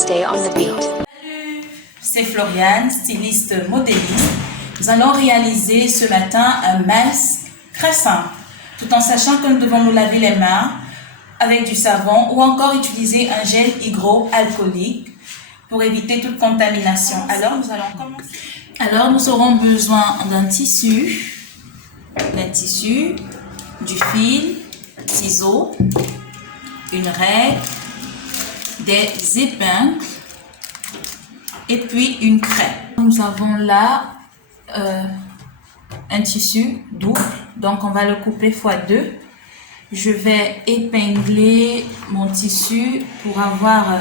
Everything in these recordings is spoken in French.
stay on the beat. Salut, c'est Floriane, styliste modéliste. Nous allons réaliser ce matin un masque très simple, tout en sachant que nous devons nous laver les mains avec du savon ou encore utiliser un gel hygroalcoolique pour éviter toute contamination. Alors, nous allons commencer. Alors, nous aurons besoin d'un tissu, du fil, ciseaux, une règle, des épingles et puis une crêpe. Nous avons là un tissu double, donc on va le couper x2. Je vais épingler mon tissu pour avoir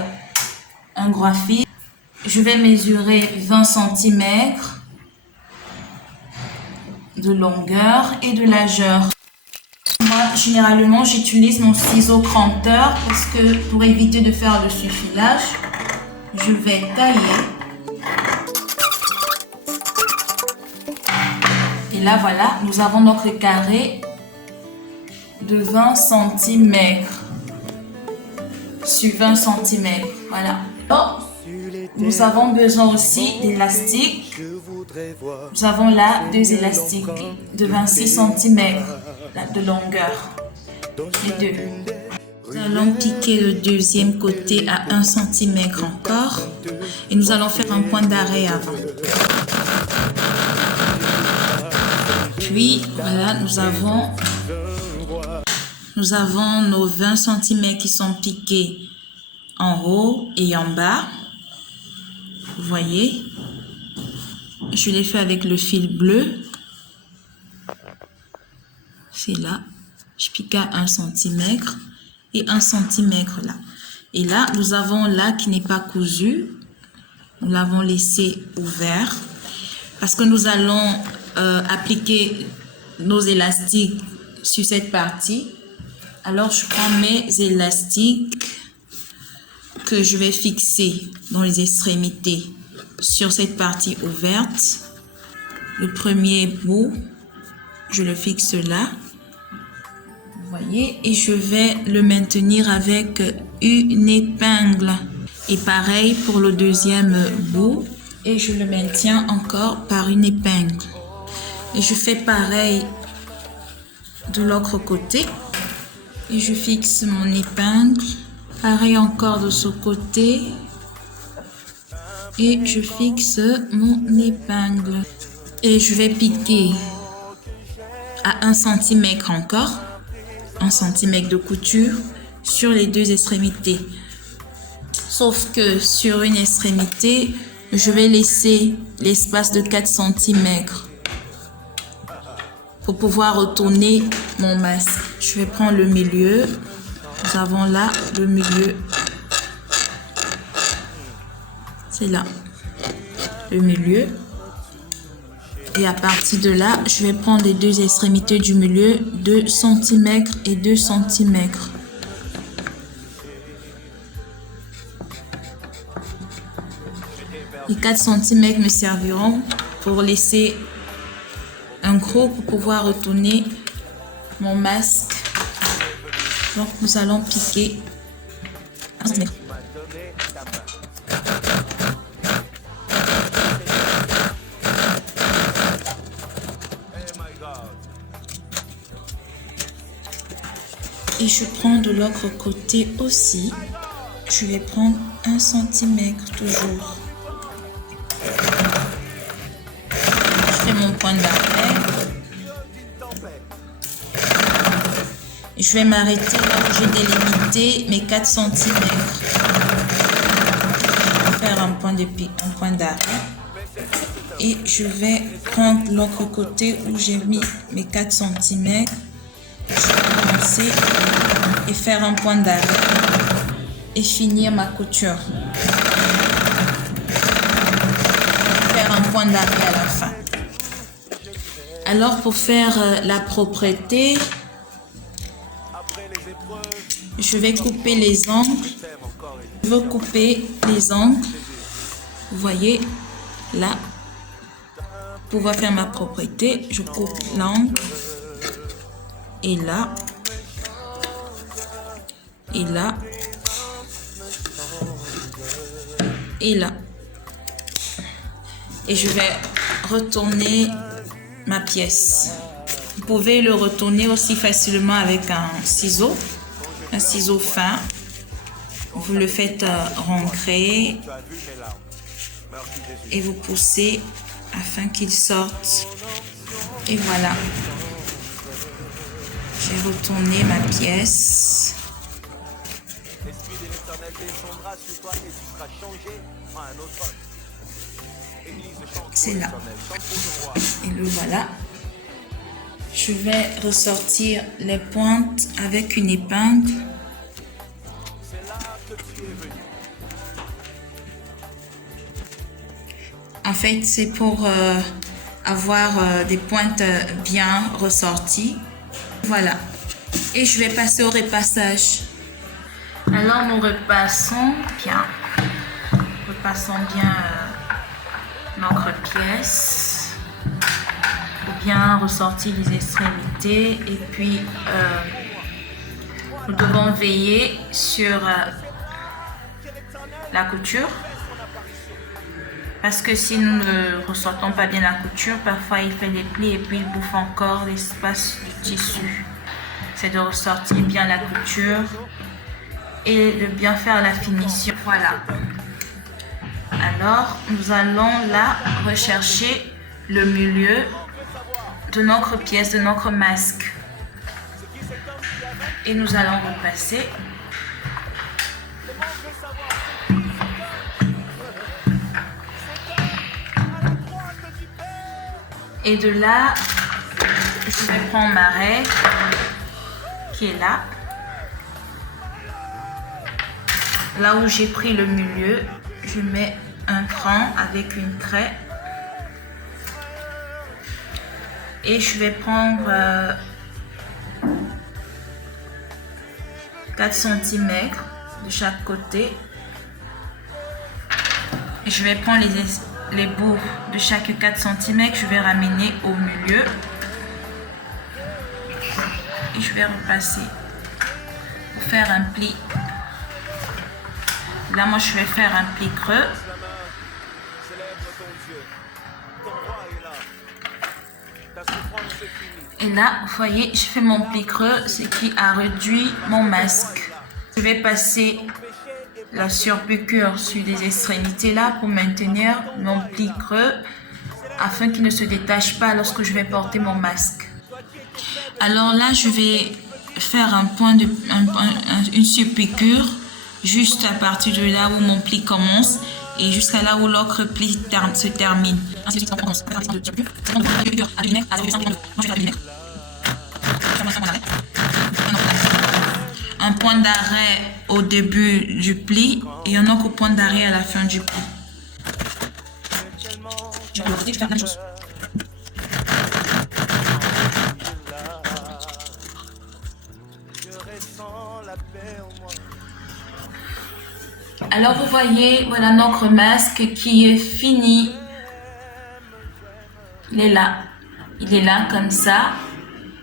un gros fil. Je vais mesurer 20 cm de longueur et de largeur. Moi, généralement, j'utilise mon ciseau cranteur parce que pour éviter de faire le surfilage, je vais tailler. Et là, voilà, nous avons notre carré de 20 cm sur 20 cm. Voilà. Bon, nous avons besoin aussi d'élastiques. Nous avons là 2 élastiques de 26 cm de longueur. Les deux. Nous allons piquer le deuxième côté à 1 cm encore. Et nous allons faire un point d'arrêt avant. Puis, voilà, nous avons nos 20 cm qui sont piqués en haut et en bas. Vous voyez, je l'ai fait avec le fil bleu. C'est là, je pique à 1 cm et 1 cm là. Et là, nous avons là qui n'est pas cousu. Nous l'avons laissé ouvert parce que nous allons appliquer nos élastiques sur cette partie. Alors, je prends mes élastiques que je vais fixer dans les extrémités sur cette partie ouverte. Le premier bout, je le fixe là. Vous voyez, et je vais le maintenir avec une épingle. Et pareil pour le deuxième bout. Et je le maintiens encore par une épingle. Et je fais pareil de l'autre côté. Et je fixe mon épingle. Pareil encore de ce côté. Et je fixe mon épingle. Et je vais piquer à 1 cm encore. 1 cm de couture sur les 2 extrémités. Sauf que sur une extrémité, je vais laisser l'espace de 4 cm pour pouvoir retourner mon masque. Je vais prendre le milieu. Nous avons là le milieu. C'est là, le milieu. Et à partir de là, je vais prendre les 2 extrémités du milieu, 2 cm et 2 cm. Les 4 cm me serviront pour laisser un gros pour pouvoir retourner mon masque. Donc nous allons piquer 1 cm. Et je prends de l'autre côté aussi. Je vais prendre 1 cm toujours. Je fais mon point d'arrêt. Je vais m'arrêter là où j'ai délimité mes 4 cm. Je vais faire un point d'arrêt. Et je vais prendre l'autre côté où j'ai mis mes 4 cm. Je vais commencer et faire un point d'arrêt et finir ma couture. Faire un point d'arrêt à la fin. Alors pour faire la propreté, je vais couper les angles. Je veux couper les angles. Vous voyez là. Pour pouvoir faire ma propreté, je coupe l'angle. Et là. Et là. et là. Et je vais retourner ma pièce. Vous pouvez le retourner aussi facilement avec un ciseau fin. Vous le faites rentrer et vous poussez afin qu'il sorte. Et voilà. J'ai retourné ma pièce. C'est là. Et le voilà. Je vais ressortir les pointes avec une épingle. En fait, c'est pour avoir des pointes bien ressorties. Voilà. Et je vais passer au repassage. Alors, nous repassons bien. Repassons bien notre pièce. Pour bien ressortir les extrémités. Et puis, nous devons veiller sur la couture. Parce que si nous ne ressortons pas bien la couture, parfois il fait des plis et puis il bouffe encore l'espace du tissu. C'est de ressortir bien la couture et de bien faire la finition. Voilà. Alors, nous allons là rechercher le milieu de notre pièce, de notre masque. Et nous allons repasser. Et de là, je vais prendre ma règle qui est là. Là où j'ai pris le milieu, je mets un cran avec une craie. Et je vais prendre 4 cm de chaque côté. Et je vais prendre les bouts de chaque 4 cm, je vais ramener au milieu et je vais repasser pour faire un pli. Là, moi, je vais faire un pli creux. Et là, vous voyez, je fais mon pli creux, ce qui a réduit mon masque. Je vais passer la surpiqûre sur les extrémités là pour maintenir mon pli creux afin qu'il ne se détache pas lorsque je vais porter mon masque. Alors là, je vais faire un point une surpiqûre juste à partir de là où mon pli commence et jusqu'à là où l'autre pli se termine. Un point d'arrêt au début du pli et un autre point d'arrêt à la fin du pli. Je vais faire la même chose. Alors vous voyez, voilà notre masque qui est fini. Il est là comme ça.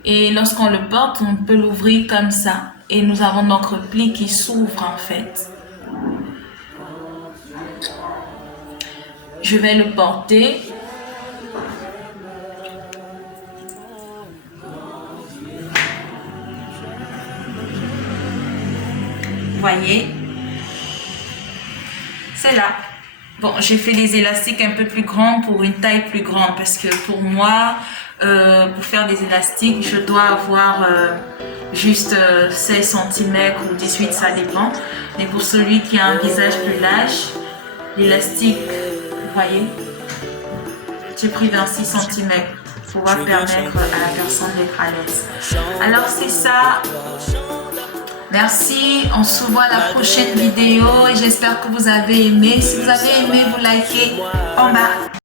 Et lorsqu'on le porte, on peut l'ouvrir comme ça. Et nous avons notre pli qui s'ouvre en fait. Je vais le porter. Vous voyez, c'est là. Bon, j'ai fait les élastiques un peu plus grands pour une taille plus grande parce que pour moi, pour faire des élastiques, je dois avoir juste 16 cm ou 18, ça dépend. Mais pour celui qui a un visage plus large, l'élastique, vous voyez, j'ai pris 26 cm pour pouvoir permettre à la personne d'être à l'aise. Alors c'est ça. Merci, on se voit à la prochaine vidéo et j'espère que vous avez aimé. Si vous avez aimé, vous likez en bas.